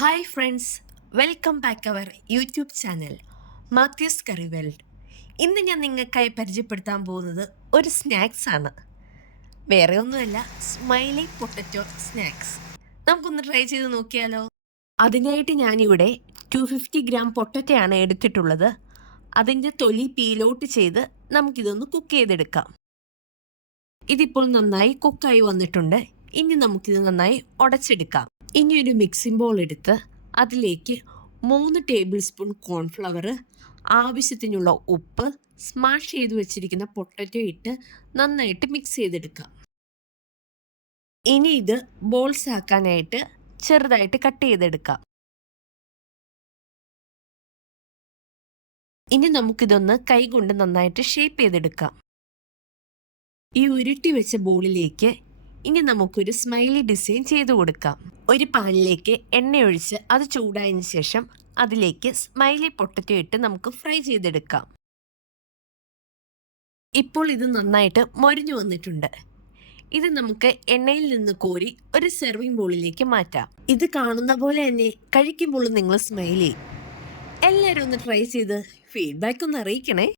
Hi friends, welcome back our YouTube channel Mathews curry world. ഇന്ന് ഞാൻ നിങ്ങൾക്കായി പരിചയപ്പെടുത്താൻ പോകുന്നത് ഒരു സ്നാക്സ് ആണ്. വേറെ ഒന്നുമല്ല, സ്മൈലി പൊട്ടറ്റോ സ്നാക്സ്. നമുക്കൊന്ന് ട്രൈ ചെയ്ത് നോക്കിയാലോ? അതിനായിട്ട് ഞാനിവിടെ 250 ഗ്രാം പൊട്ടറ്റോ ആണ് എടുത്തിട്ടുള്ളത്. അതിൻ്റെ തൊലി പീലോട്ട് ചെയ്ത് നമുക്കിതൊന്ന് കുക്ക് ചെയ്തെടുക്കാം. ഇതിപ്പോൾ നന്നായി കുക്കായി വന്നിട്ടുണ്ട്. ഇനി നമുക്കിത് നന്നായി ഉടച്ചെടുക്കാം. ഇനി ഒരു മിക്സിംഗ് ബോൾ എടുത്ത് അതിലേക്ക് 3 ടേബിൾ സ്പൂൺ കോൺഫ്ലവർ, ആവശ്യത്തിനുള്ള ഉപ്പ്, സ്മാഷ് ചെയ്ത് വെച്ചിരിക്കുന്ന പൊട്ടറ്റോ ഇട്ട് നന്നായിട്ട് മിക്സ് ചെയ്തെടുക്കാം. ഇനി ഇത് ബോൾസ് ആക്കാനായിട്ട് ചെറുതായിട്ട് കട്ട് ചെയ്തെടുക്കാം. ഇനി നമുക്കിതൊന്ന് കൈകൊണ്ട് നന്നായിട്ട് ഷേപ്പ് ചെയ്തെടുക്കാം. ഈ ഉരുട്ടി വെച്ച ബോളിലേക്ക് ഇനി നമുക്കൊരു സ്മൈലി ഡിസൈൻ ചെയ്ത് കൊടുക്കാം. ഒരു പാനിലേക്ക് എണ്ണ ഒഴിച്ച് അത് ചൂടായതിനു ശേഷം അതിലേക്ക് സ്മൈലി പൊട്ടറ്റോ ഇട്ട് നമുക്ക് ഫ്രൈ ചെയ്തെടുക്കാം. ഇപ്പോൾ ഇത് നന്നായിട്ട് മൊരിഞ്ഞു വന്നിട്ടുണ്ട്. ഇത് നമുക്ക് എണ്ണയിൽ നിന്ന് കോരി ഒരു സെർവിങ് ബോളിലേക്ക് മാറ്റാം. ഇത് കാണുന്ന പോലെ തന്നെ കഴിക്കുമ്പോൾ നിങ്ങൾ സ്മൈൽ ചെയ്യും. എല്ലാവരും ഒന്ന് ട്രൈ ചെയ്ത് ഫീഡ്ബാക്ക് ഒന്ന് അറിയിക്കണേ.